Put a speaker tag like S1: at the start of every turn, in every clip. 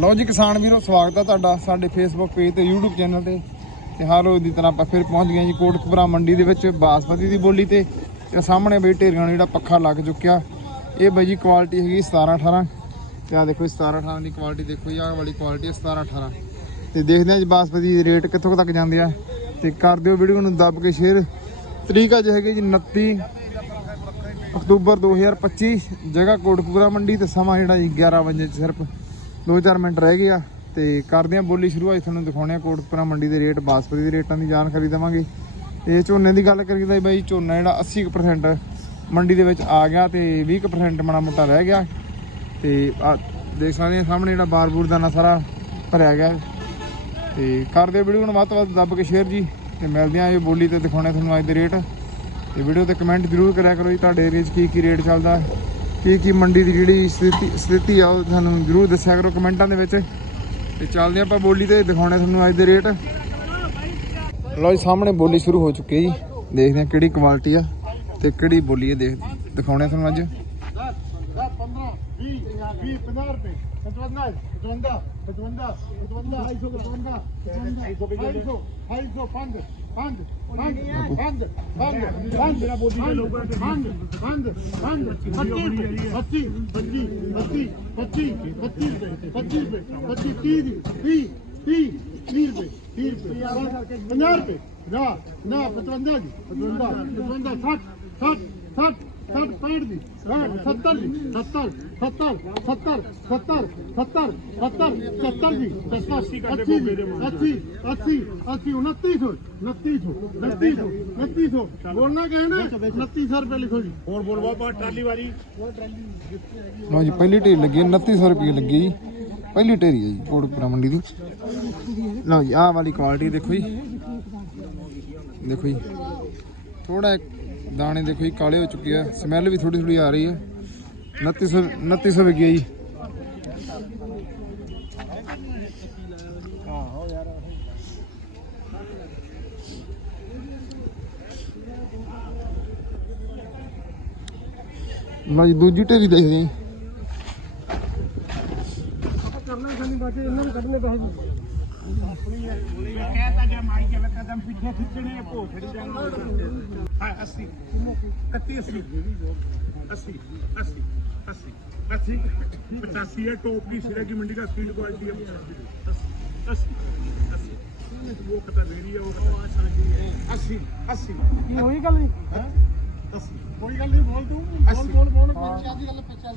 S1: ਲਓ ਜੀ ਕਿਸਾਨ ਵੀਰੋ ਸਵਾਗਤ ਹੈ ਤੁਹਾਡਾ ਸਾਡੇ ਫੇਸਬੁੱਕ ਪੇਜ ਤੇ YouTube ਚੈਨਲ ਤੇ ਤੇ ਹਰ ਰੋਜ਼ ਦੀ ਤਰ੍ਹਾਂ ਆਪਾਂ ਫਿਰ ਪਹੁੰਚ ਗਏ ਜੀ ਕੋਟਕਪੁਰਾ ਮੰਡੀ ਦੇ ਵਿੱਚ ਬਾਸਪਤੀ ਦੀ ਬੋਲੀ ਤੇ ਤੇ ਸਾਹਮਣੇ ਬਈ ਢੇਰੀਆਂ ਜਿਹੜਾ ਪੱਖਾ ਲੱਗ ਚੁੱਕਿਆ ਇਹ ਬਈ ਜੀ ਕੁਆਲਿਟੀ ਹੈਗੀ 17 18 ਤੇ ਆ ਦੇਖੋ 17 18 ਦੀ ਕੁਆਲਿਟੀ ਦੇਖੋ ਜੀ ਆਹ ਵਾਲੀ ਕੁਆਲਿਟੀ ਹੈ 17 18 ਤੇ ਦੇਖਦੇ ਆ ਜੀ ਬਾਸਪਤੀ ਦੇ ਰੇਟ ਕਿੱਥੋਂ ਤੱਕ ਜਾਂਦੇ ਆ ਤੇ ਕਰ ਦਿਓ ਵੀਡੀਓ ਨੂੰ ਦੱਬ ਕੇ ਸ਼ੇਅਰ ਤਰੀਕ ਅੱਜ ਹੈਗੀ ਜੀ 29 ਅਕਤੂਬਰ 2025 ਜਗ੍ਹਾ ਕੋਟਕਪੁਰਾ ਮੰਡੀ ਤੇ ਸਮਾਂ ਜਿਹੜਾ ਜੀ 11 ਵਜੇ ਸਿਰਫ ਦੋ ਚਾਰ ਮਿੰਟ ਰਹਿ ਗਏ ਆ ਤੇ ਕਰਦੇ ਆ ਬੋਲੀ ਸ਼ੁਰੂ ਅੱਜ ਤੁਹਾਨੂੰ ਦਿਖਾਉਣੇ ਆ ਕੋਟਪੁਰਾ ਮੰਡੀ ਦੇ ਰੇਟ ਬਾਸਪਤੀ ਦੇ ਰੇਟਾਂ ਦੀ ਜਾਣਕਾਰੀ ਦੇਵਾਂਗੇ ਇਹ ਝੋਨੇ ਦੀ ਗੱਲ ਕਰੀਏ ਤਾਂ ਬਾਈ ਝੋਨਾ ਜਿਹੜਾ 80% ਮੰਡੀ ਦੇ ਵਿੱਚ ਆ ਗਿਆ ਤੇ 20% ਮਾੜਾ ਮੋਟਾ ਰਹਿ ਗਿਆ ਤੇ ਦੇਖ ਸਕਦੇ ਆ ਸਾਹਮਣੇ ਜਿਹੜਾ ਬਾਰਬੂਰ ਦਾਣਾ ਸਾਰਾ ਭਰਿਆ ਗਿਆ ਤੇ ਕਰਦੇ ਵੀਡੀਓ ਨੂੰ ਵੱਧ ਤੋਂ ਵੱਧ ਦੱਬ ਕੇ ਸ਼ੇਅਰ ਜੀ ਤੇ ਮਿਲਦੇ ਆ ਇਹ ਬੋਲੀ ਤੇ ਦਿਖਾਉਣੇ ਤੁਹਾਨੂੰ ਅੱਜ ਦੇ ਰੇਟ ਤੇ ਵੀਡੀਓ ਤੇ ਕਮੈਂਟ ਜ਼ਰੂਰ ਕਰਿਆ ਕਰੋ ਜੀ ਤੁਹਾਡੇ ਏਰੀਆ 'ਚ ਕੀ ਕੀ ਰੇਟ ਚੱਲਦਾ ਕੀ ਕੀ ਮੰਡੀ ਦੀ ਜਿਹੜੀ ਸਥਿਤੀ ਸਥਿਤੀ ਆ ਉਹ ਤੁਹਾਨੂੰ ਜਰੂਰ ਦੱਸਿਆ ਕਰੋ ਕਮੈਂਟਾਂ ਦੇ ਵਿੱਚ ਤੇ ਚੱਲਦੇ ਆਪਾਂ ਬੋਲੀ ਤੇ ਦਿਖਾਉਣੇ ਤੁਹਾਨੂੰ ਅੱਜ ਦੇ ਰੇਟ ਲੋ ਜੀ ਸਾਹਮਣੇ ਬੋਲੀ ਸ਼ੁਰੂ ਹੋ ਚੁੱਕੀ ਜੀ ਦੇਖਦੇ ਆ ਕਿਹੜੀ ਕੁਆਲਿਟੀ ਆ ਤੇ ਕਿਹੜੀ ਬੋਲੀ ਆ ਦੇਖ ਦਿਖਾਉਣੇ ਤੁਹਾਨੂੰ ਅੱਜ
S2: Wie, wie, benarme. Het was nice. Het was daar. Het was daar. Het was daar. Het was daar. Het was daar. Hij zo panden. Panden. Panden. Panden. Panden. Panden. Panden. Panden. Panden. Patti. Patti. Patti. Patti. Patti. Patti. Patti. Patti. Tiri. Tiri. Tiri. Tiri. Tiri. Benarme. Na, na, het was daar. Het was daar. Het was daar. Zat, zat, zat. 60 65 ਦੀ 70 ਦੀ 70 70 70 70 70 70 70 ਦੀ 80 80 80 80 2900 2900 2900 ਬੋਲਣਾ ਕਹੇ ਨਾ 2900 ਰੁਪਏ ਲਿਖੋ ਜੀ
S3: ਹੋਰ ਬੋਲ ਬਾਬਾ trolley ਵਾਲੀ
S1: ਹਾਂਜੀ ਪਹਿਲੀ ਢੇਰ ਲੱਗੀ 2900 ਰੁਪਏ ਲੱਗੀ ਜੀ ਪਹਿਲੀ ਢੇਰੀ ਹੈ ਜੀ ਕੋਟਪੁਰਾ ਮੰਡੀ ਦੀ ਲਓ ਜੀ ਆਹ ਵਾਲੀ ਕੁਆਲਿਟੀ ਦੇਖੋ ਜੀ ਦੇਖੋ ਜੀ ਥੋੜਾ ਦਾਣੇ ਦੇਖੋ ਜੀ ਕਾਲੇ ਹੋ ਚੁੱਕੇ ਆ ਸਮੈਲ ਵੀ ਥੋੜੀ ਥੋੜੀ ਆ ਰਹੀ ਹੈ 2900 2900 ਵਿਕਿਆ ਜੀ ਲਓ ਜੀ ਦੂਜੀ ਢੇਰੀ ਦੇਖਦੇ ਹਾਂ
S2: ਕਰਨਾ ਸਾਨੂੰ ਬਾਕੀ ਇਹਨਾਂ ਨੂੰ ਕੱਢਨੇ ਪੈਸੇ
S3: पचासी है टॉप की सिरा की मंडी का स्पीड क्वालिटी है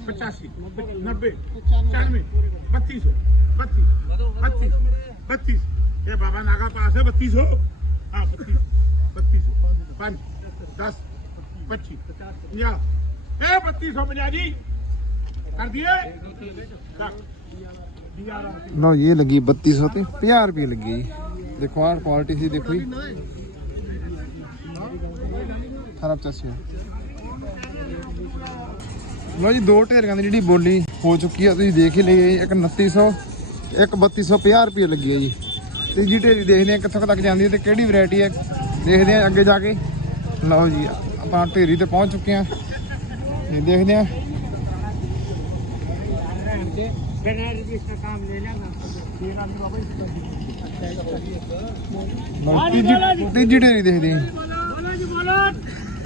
S3: पचासी नब्बे पचानवे बत्तीस बत्तीस बत्तीस बत्तीस ये बाबा नागा पास है बत्तीस हो हाँ बत्तीस बत्तीस हो पाँच दस पच्चीस ए बत्तीस हो पंजा जी कर दिए
S1: ना ये लगी बत्तीस तो सौ थी रुपये लगी देखो यार क्वालिटी सी देखो खराब चासी लो जी दो ढेर की जी बोली हो चुकी है तुम देख ही ली एक उन्ती सौ ਇੱਕ 3250 ਰੁਪਏ ਲੱਗੀ ਹੈ ਜੀ ਤੀਜੀ ਢੇਰੀ ਦੇਖਦੇ ਆ ਕਿੱਥੋਂ ਤੱਕ ਜਾਂਦੀ ਹੈ ਤੇ ਕਿਹੜੀ ਵੈਰਾਈਟੀ ਹੈ ਦੇਖਦੇ ਆ ਅੱਗੇ ਜਾ ਕੇ ਲਓ ਜੀ ਆਪਾਂ ਢੇਰੀ ਤੇ ਪਹੁੰਚ ਚੁੱਕੇ ਆ ਇਹ ਦੇਖਦੇ ਆ ਤੀਜੀ ਢੇਰੀ ਦੇਖਦੇ ਆ
S2: ਬੋਲੋ ਜੀ ਬੋਲੋ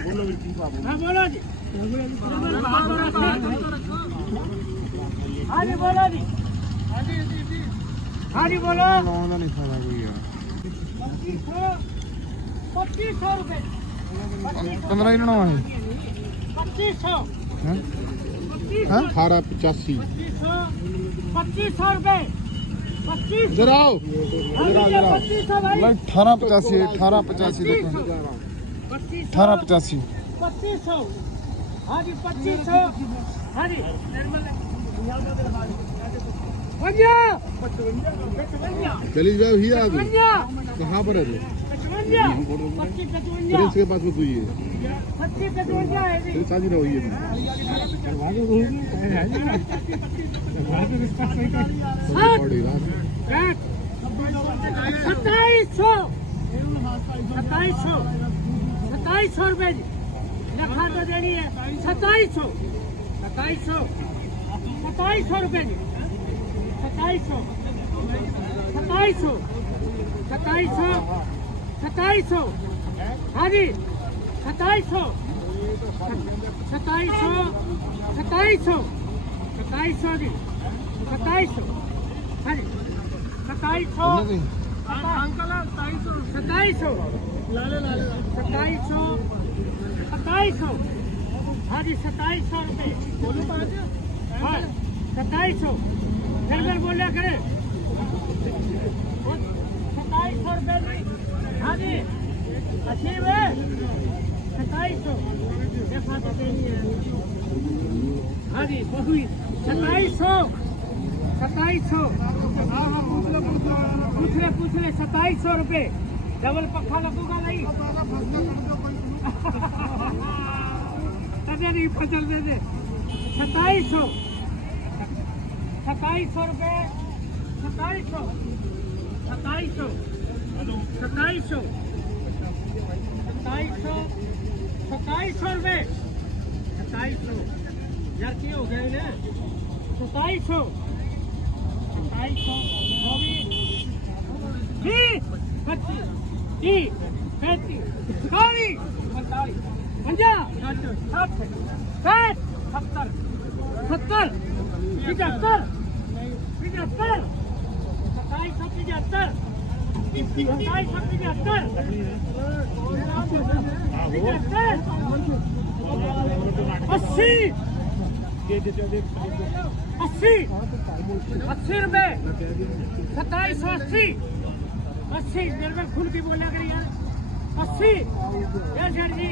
S3: ਬੋਲੋ ਜੀ ਬੋਲੋ ਜੀ
S2: ਹਾਂ ਜੀ ਹਾਂ ਬੋਲੋ ਜੀ हाँ जी बोलो लाना
S1: नहीं खाना कोई यार पच्चीस सौ
S2: रुपए पंद्रह
S1: ही ना है पच्चीस
S2: सौ
S1: हाँ?
S2: अठारह
S3: पचासी
S2: पच्चीस सौ रुपए
S3: जरा
S2: अठारह पचासी अठारह
S1: पचासी अठारह पचासी पच्चीस
S2: सौ
S1: हाँ
S2: जी पच्चीस सौ हाँ जी
S3: चली जाओ ही आ कहाँ पर है
S2: पुलिस
S3: के पास में तू शादी हुई है
S2: सत्ताईस सौ सत्ताईस सौ सत्ताईस सौ सत्ताईस सौ सत्ताईस सत्ताईस सौ
S3: सत्ताईस सौ सत्ताईस सौ सत्ताईस सौ हाँ जी सत्ताईस सौ सत्ताईस सौ सत्ताईस सौ सत्ताईस सौ जी सत्ताईस सौ हाँ जी सत्ताईस सौ अंकल सत्ताईस सौ सत्ताईस सौ सत्ताईस सौ सत्ताईस सौ हाँ जी सत्ताईस सौ रुपये सत्ताईस सौ घर घर बोल सताईस सौ रुपये हाँ जी असीब सताईस सौ देखा तो हाँ जी बहु सताईस सौ सताईस सौ पूछ रहे पूछ रहे सताईस सौ रुपये डबल पखा लगूंगा नहीं तभी नहीं फसल दे दे सताईस सौ सताई सौ रुपये सत्ताईस सौ सत्ताईस सौ सत्ताईस सौ सत्ताईस सौ सत्ताईस सौ रुपये सत्ताईस सौ यार क्या हो गया ना सत्ताईस सौ सत्ताईस सौ पैंतीस चालीस सत्तर सत्तर पिचहत्तर पिचहत्तर सत्ताईस सौ पिचहत्तर सत्ताईस सौ पिचहत्तर पिचहत्तर अस्सी अस्सी अस्सी रुपये सत्ताईस सौ अस्सी अस्सी मेरे में खुल के बोला कर यार अस्सी जी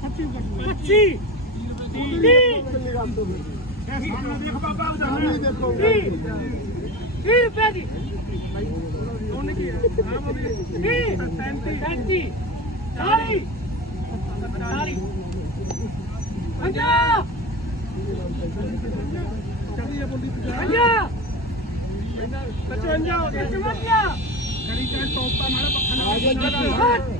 S3: पच्चीस तीस रुपये की पैंतीस चालीस चालीस पंजाब पचवंजा पचवंजा खड़ी चाहे टॉप का हमारा पखंड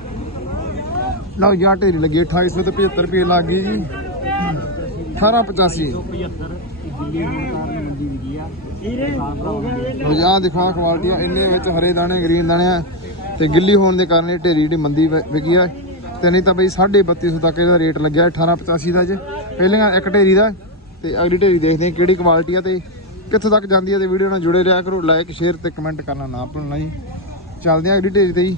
S1: ਲਓ ਜੀ ਢੇਰੀ ਲੱਗੀ 2875 ਰੁਪਏ ਲੱਗ ਗਈ ਜੀ 1885 ਲਓ ਜਾਂ ਆਹ ਦਿਖਾ ਕੁਆਲਟੀ ਇੰਨੇ ਵਿੱਚ ਹਰੇ ਦਾਣੇ ਗ੍ਰੀਨ ਦਾਣੇ ਆ ਤੇ ਗਿੱਲੀ ਹੋਣ ਦੇ ਕਾਰਨ ਇਹ ਢੇਰੀ ਜਿਹੜੀ ਮੰਦੀ ਵਿਕੀ ਆ ਤੇ ਨਹੀਂ ਤਾਂ ਬਈ 3250 ਤੱਕ ਇਹਦਾ ਰੇਟ ਲੱਗਿਆ 1885 ਦਾ ਜੇ ਪਹਿਲੀਆਂ ਇੱਕ ਢੇਰੀ ਦਾ ਤੇ ਅਗਲੀ ਢੇਰੀ ਦੇਖਦੇ ਹਾਂ ਕਿਹੜੀ ਕੁਆਲਿਟੀ ਆ ਤੇ ਕਿੱਥੋਂ ਤੱਕ ਜਾਂਦੀ ਆ ਤੇ ਵੀਡੀਓ ਨਾਲ ਜੁੜੇ ਰਿਹਾ ਕਰੋ ਲਾਈਕ ਸ਼ੇਅਰ ਤੇ ਕਮੈਂਟ ਕਰਨਾ ਨਾ ਭੁੱਲਣਾ ਜੀ ਚੱਲਦੇ ਆ ਅਗਲੀ ਢੇਰੀ ਤੇ ਜੀ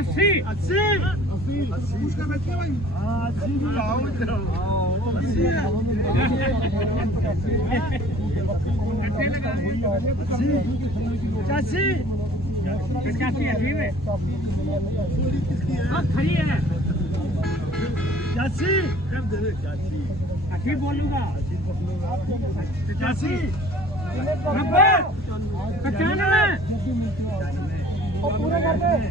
S4: अस्सी अस्सी उसका बैठिए भाई अस्सी भी लाओ अस्सी
S5: पचासी अस्सी में खड़ी है
S4: पचासी
S5: अस्सी बोलूंगा
S4: पचासी
S5: नब्बे पचानवे पूरे कर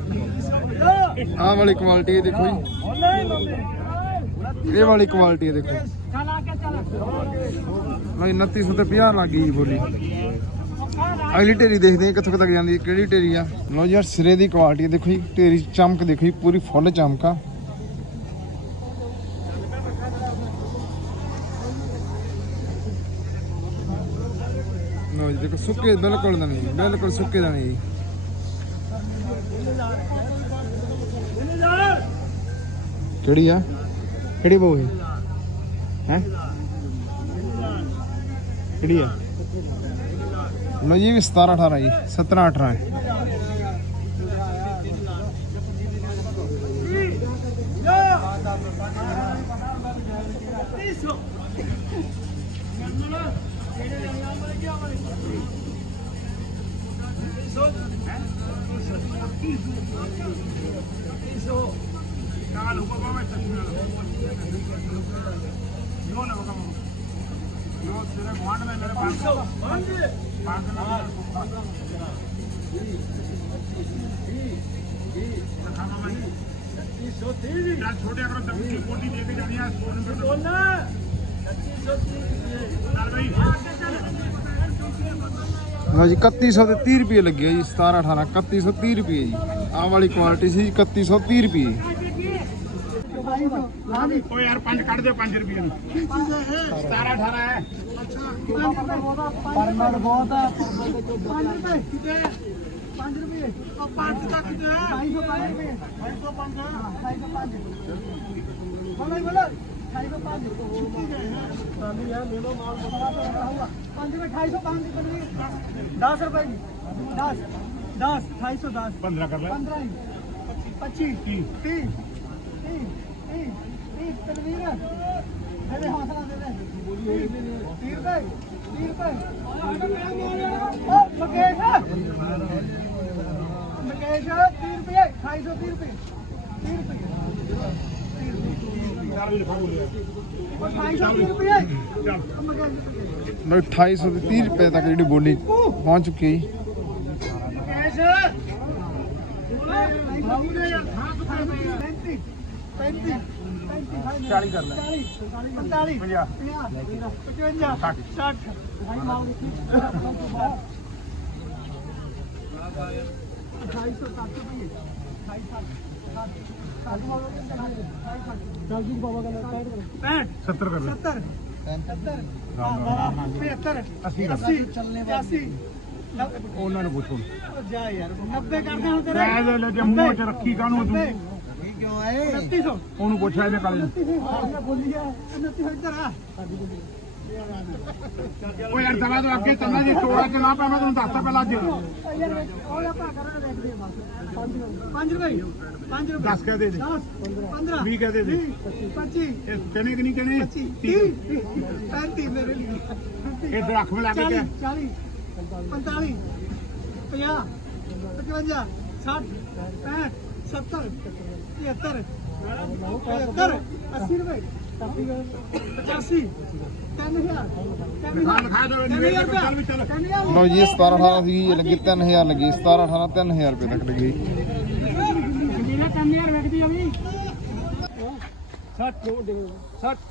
S1: ਆਹ ਵਾਲੀ ਕੁਆਲਿਟੀ ਹੈ ਦੇਖੋ ਜੀ ਇਹ ਵਾਲੀ ਕੁਆਲਿਟੀ ਹੈ ਦੇਖੋ ਨਹੀਂ 2900 ਤੇ 50 ਲੱਗ ਜੀ ਬੋਲੀ ਅਗਲੀ ਢੇਰੀ ਦੇਖਦੇ ਹਾਂ ਕਿੱਥੋਂ ਤੱਕ ਜਾਂਦੀ ਹੈ ਕਿਹੜੀ ਢੇਰੀ ਆ ਲੋ ਯਾਰ ਸਿਰੇ ਦੀ ਕੁਆਲਿਟੀ ਦੇਖੋ ਜੀ ਢੇਰੀ ਚਮਕ ਦੇਖੋ ਜੀ ਪੂਰੀ ਫੁੱਲ ਚਮਕਾ ਲੋ ਜੀ ਦੇਖੋ ਸੁੱਕੇ ਬਿਲਕੁਲ ਨਹੀਂ ਬਿਲਕੁਲ ਸੁੱਕੇ ਨਹੀਂ ਜੀ ਕਿਹੜੀ ਆ ਕਿਹੜੀ ਬਹੂ ਹੈ ਹੈ ਕਿਹੜੀ ਆ ਲੋ ਜੀ 17 18 ਜੀ 17 18 ਹੈ
S4: So हाँ। हाँ। छोटे अगर हाँ,
S1: सौ तीह रुपये लगे जी सतारा अठारह कत्ती सौ तीह रुपये जी आ वाली क्वालिटी से इकती सौ तीह रुपये
S4: ओ यार पंज कट दे 5 रुपए ਨੂੰ ਕੀ ਚੀਜ਼
S5: ਹੈ 17 18 ਹੈ 5 ਰੁਪਏ ਕਿਤੇ
S4: 5 ਰੁਪਏ ਉਹ
S5: 5 ਦਾ
S4: ਕਿਤੇ
S5: 250 ਰੁਪਏ 250 250 बोलो बोलो 250 ठीक है रुपए 250 रुपए 10 रुपए 10 10 कर ले 15 25 30 ਤਨਵੀਰ ਮੇਰੇ ਹੌਸਲਾ ਦੇ
S4: ਦੇ ਤੀਰ ਤੇ ਤੀਰ
S5: ਤੇ ਓ ਮਕੇਸ਼ ਮਕੇਸ਼ 30
S4: ਰੁਪਏ
S5: 230
S1: ਰੁਪਏ 30 ਰੁਪਏ 2800 ਰੁਪਏ ਤੱਕ ਜਿਹੜੀ ਬੋਲੀ ਪਹੁੰਚ ਚੁੱਕੀ
S4: ਮਕੇਸ਼ 35
S5: 40 ਕਰ
S4: ਲੈ
S5: 45 50 55 60 60 ਭਾਈ ਮਾਲ ਦੇਖੀ 250 ਰੁਪਏ
S4: 70 कर
S5: 70 70 75 80 80 80
S4: ਉਹਨਾਂ ਨੂੰ ਪੁੱਛੋ
S5: ਜਾ ਯਾਰ 90 ਕਰਦੇ ਹੁਣ
S4: ਤੇਰੇ ਲੈ ਲੈ ਜੇ ਮੂੰਹ ਚ ਰੱਖੀ ਕਾਨੂੰ ਤੂੰ
S5: ਕਿਉਂ ਆਏ 2900
S4: ਉਹਨੂੰ ਪੁੱਛਿਆ ਇਹਨੇ ਕੱਲ
S5: ਨੂੰ ਬੋਲੀ ਆ 2900 ਇੱਧਰ
S4: ਆ ਓਏ ਯਾਰ ਦਵਾ ਦੋ ਅੱਗੇ ਤੰਨਾ ਜੀ ਟੋੜਾ ਚ ਨਾ ਪੈ ਮੈਂ ਤੈਨੂੰ ਦੱਸਤਾ ਪਹਿਲਾਂ ਅੱਜ
S5: ਯਾਰ ਉਹ ਆਪਾਂ ਕਰਾਂ ਦੇਖਦੇ ਬਸ 5 ਰੁਪਏ 5 ਰੁਪਏ
S4: 10 ਕਹਿ ਦੇ ਦੇ
S5: 15
S4: 20 ਕਹਿ ਦੇ ਦੇ
S5: 25
S4: ਇਹ ਕਹਨੇ ਕਿ ਨਹੀਂ ਕਹਨੇ
S5: 30 35 ਮੇਰੇ ਲਈ
S4: ਇਹ ਦਰਖ ਮਿਲਾ ਕੇ
S5: 40 45 50 55 60 65 70 75 80 ਰੁਪਏ
S3: 85 3000
S1: 3000 ਜੀ 17 18 ਸੀ ਲੱਗੀ 3000 ਲੱਗੀ 17 18 3000 ਰੁਪਏ ਤੱਕ ਲੱਗੀ
S3: ਮੇਰਾ 3000 ਵੇਖਦੀ ਆ ਵੀ 60 60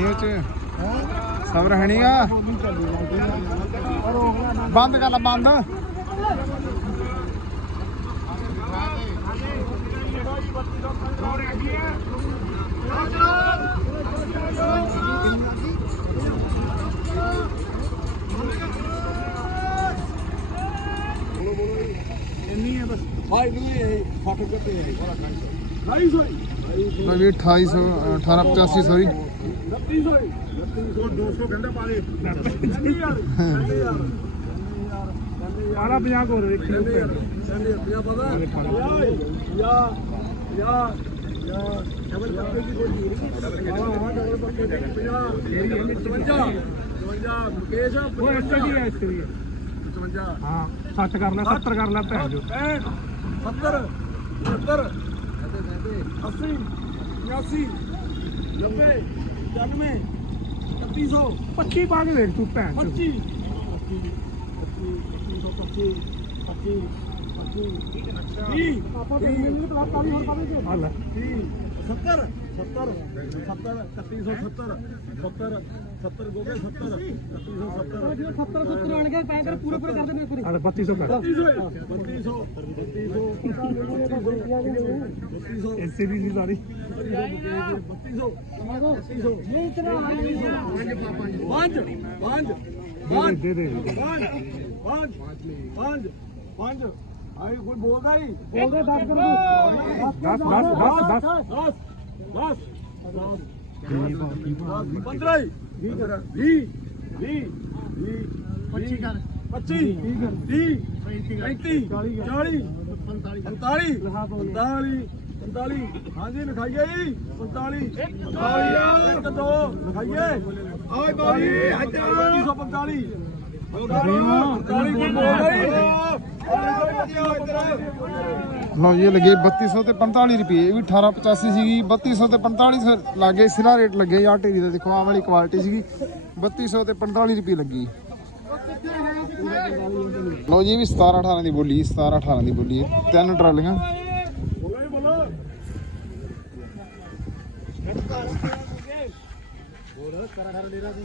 S2: ਰਹਿਣੀ ਉੱਚ ਚ
S1: ਸਬਰ ਹੈ ਬੰਦ ਕਰ ਲਾ ਬੰਦ ਇੰਨੀ ਹੈ ਬਸ ਫਾਈਟ ਨਹੀਂ ਹੈ ਫਾਟਕ ਤੇ ਹੈ 2800 2800 1885 ਸੌਰੀ
S2: 200 ਕਹਿੰਦਾ ਪਾ ਦੇ
S3: ਆਲਾ 50 ਕੋਲ ਦੇਖੀ ਯਾਰ ਪੰਜਾਹ ਪਤਾ ਯਾ ਯਾ ਯਾ ਡਬਲ ਪੱਕੇ ਦੀ ਕੋਈ ਨਹੀਂ ਹਾਂ ਹਾਂ ਡਬਲ ਪੱਕੇ ਦੀ 50 55 55 ਮੁਕੇਸ਼ ਉਹ ਐਸਟੀ ਹੈ ਐਸਟੀ ਹੈ 55 ਹਾਂ 60 ਕਰ ਲੈ 70 ਕਰ ਲੈ ਭੈਣ ਜੋ
S6: 70 70 80 85 90 91 3100
S3: 25 ਪਾ ਕੇ ਦੇਖ ਤੂੰ ਭੈਣ
S6: 25
S3: 25 25 25 25 25 ਆਪਾਂ
S6: 70 70 70 3170 70 70 ਗੋਗੇ 70 3170
S3: 70 70 ਕੇ ਪੈਂ ਕਰ ਪੂਰੇ ਪੂਰੇ ਕਰ ਦੇ ਮੇਰੇ ਹਲ 3200
S6: 3200 3200
S3: ਐਸਬੀ ਦੀ ਸਾਰੀ
S6: 3200 3200
S3: ਇਹ ਇਤਨਾ
S6: 5
S3: 5 5
S6: 5 ਦੇ ਦੇ 5 ਆਈ ਕੋਈ ਬੋਲਦਾ ਨਹੀਂ
S3: ਬੋਲਦੇ 10 ਕਰ ਦਸ ਦਸ ਦਸ ਦਸ 10
S6: 10 20 20 20 25 ਕਰ 25 30 ਕਰ 30 35 40 40 45 45 45 ਹਾਂਜੀ ਲਿਖਾਈਏ ਜੀ 45 45 1 2 ਲਿਖਾਈਏ ਆਏ ਬਾਰੀ 2545
S1: ਲਓ ਇਹ ਲੱਗੇ 3200 ਤੇ 45 ਰੁਪਏ ਇਹ ਵੀ 1885 ਸੀਗੀ 3200 ਤੇ 45 ਲੱਗੇ ਸਿਰਾ ਰੇਟ ਲੱਗੇ ਆ ਢੇਰੀ ਦਾ ਦੇਖੋ ਆ ਵਾਲੀ ਕੁਆਲਿਟੀ ਸੀਗੀ 3200 ਤੇ 45 ਰੁਪਏ ਲੱਗੀ ਲਓ ਜੀ ਇਹ ਵੀ 17 18 ਦੀ ਬੋਲੀ 17 18 ਦੀ ਬੋਲੀ ਤਿੰਨ ਟਰਾਲੀਆਂ
S6: ਹੋਰ 17 18 ਲੈ ਰਾਜ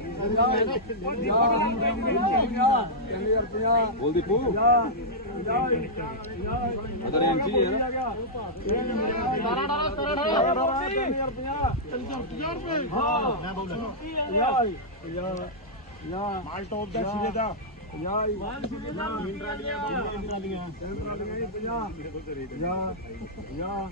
S6: ਬੋਲ ਦੀਪੂ ਅਦਰ ਐਮਸੀ ਹੈ ਨਾ 18 18 18 ਹਾਂ ਮੈਂ ਬੋਲਦਾ ਯਾਰ ਯਾਰ ਯਾਰ ਮਾਲ ਟੌਪ ਦਾ ਸਿਰੇ ਦਾ ਯਾਰ
S2: ਮਾਲ ਸਿਰੇ ਦਾ ਤਿੰਨ ਟਰਾਲੀਆਂ
S6: ਤਿੰਨ ਟਰਾਲੀਆਂ 50 ਯਾਰ ਯਾਰ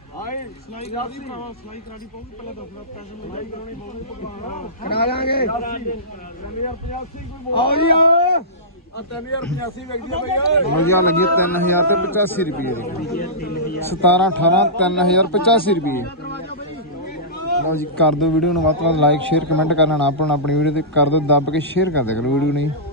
S6: ਆਏ ਸਲਾਈ ਕਰਾਦੀ ਪਾਵਾਂ ਸਲਾਈ ਕਰਾਦੀ ਪਾਉਂਗੀ ਪਹਿਲਾਂ ਪੈਸੇ ਨੂੰ ਕਰਾਣੀ ਕਰਾਉਣੀ 3085 ਕੋਈ ਜੀ ਆ 3085 ਆ
S1: ਲੱਗੀ ਰੁਪਏ ਦੀ 17 18 3085 ਰੁਪਏ ਲਓ ਜੀ ਕਰ ਦਿਓ ਵੀਡੀਓ ਨੂੰ ਵੱਧ ਤੋਂ ਵੱਧ ਲਾਈਕ ਸ਼ੇਅਰ ਕਮੈਂਟ ਕਰਨਾ ਨਾ ਭੁੱਲਣਾ ਆਪਣੀ ਵੀਡੀਓ ਤੇ ਕਰ ਦਿਓ ਦੱਬ ਕੇ ਸ਼ੇਅਰ ਕਰ ਦੇ ਕਰੋ ਵੀਡੀਓ ਨੂੰ